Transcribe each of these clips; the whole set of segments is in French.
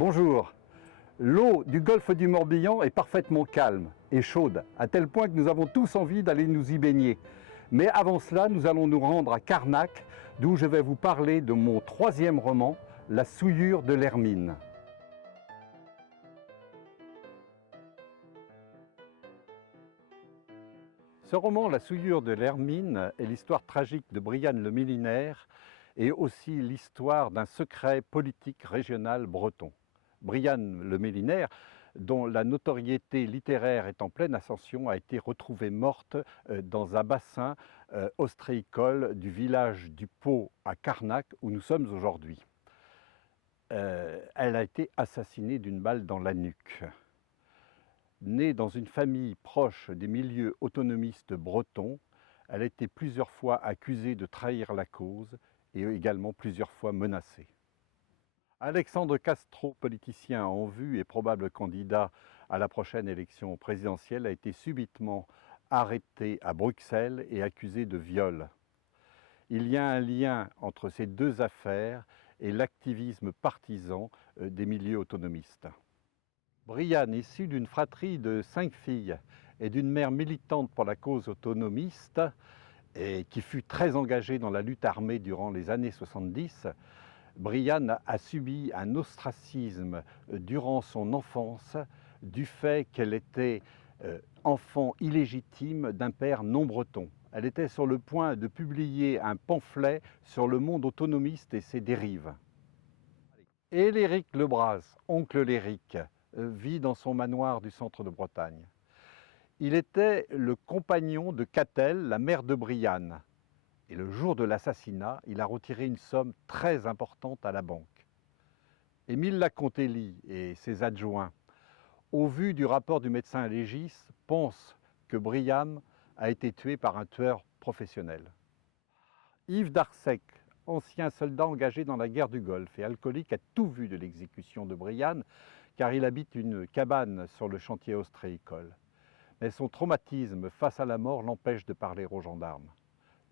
Bonjour. L'eau du golfe du Morbihan est parfaitement calme et chaude, à tel point que nous avons tous envie d'aller nous y baigner. Mais avant cela, nous allons nous rendre à Carnac, d'où je vais vous parler de mon troisième roman, La souillure de l'Hermine. Ce roman, La souillure de l'Hermine, est l'histoire tragique de Brian le Millinaire et aussi l'histoire d'un secret politique régional breton. Brian le Millinaire, dont la notoriété littéraire est en pleine ascension, a été retrouvée morte dans un bassin ostréicole du village du Pau à Carnac, où nous sommes aujourd'hui. Elle a été assassinée d'une balle dans la nuque. Née dans une famille proche des milieux autonomistes bretons, elle a été plusieurs fois accusée de trahir la cause et également plusieurs fois menacée. Alexandre Castro, politicien en vue et probable candidat à la prochaine élection présidentielle, a été subitement arrêté à Bruxelles et accusé de viol. Il y a un lien entre ces deux affaires et l'activisme partisan des milieux autonomistes. Brian, issu d'une fratrie de 5 filles et d'une mère militante pour la cause autonomiste et qui fut très engagée dans la lutte armée durant les années 70, Brian a subi un ostracisme durant son enfance du fait qu'elle était enfant illégitime d'un père non breton. Elle était sur le point de publier un pamphlet sur le monde autonomiste et ses dérives. Et Léric Lebras, oncle Léric, vit dans son manoir du centre de Bretagne. Il était le compagnon de Catel, la mère de Brian. Et le jour de l'assassinat, il a retiré une somme très importante à la banque. Émile Lacontelli et ses adjoints, au vu du rapport du médecin légiste, pensent que Brian a été tué par un tueur professionnel. Yves Darsec, ancien soldat engagé dans la guerre du Golfe et alcoolique, a tout vu de l'exécution de Brian, car il habite une cabane sur le chantier ostréicole. Mais son traumatisme face à la mort l'empêche de parler aux gendarmes.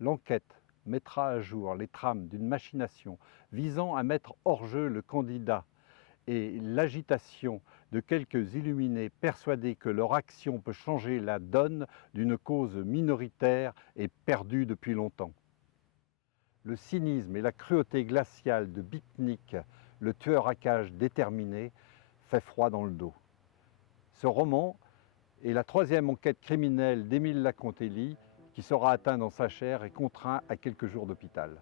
L'enquête mettra à jour les trames d'une machination visant à mettre hors jeu le candidat et l'agitation de quelques illuminés persuadés que leur action peut changer la donne d'une cause minoritaire et perdue depuis longtemps. Le cynisme et la cruauté glaciale de Bitnik, le tueur à gages déterminé, fait froid dans le dos. Ce roman est la troisième enquête criminelle d'Émile Lacontelli, qui sera atteint dans sa chair et contraint à quelques jours d'hôpital.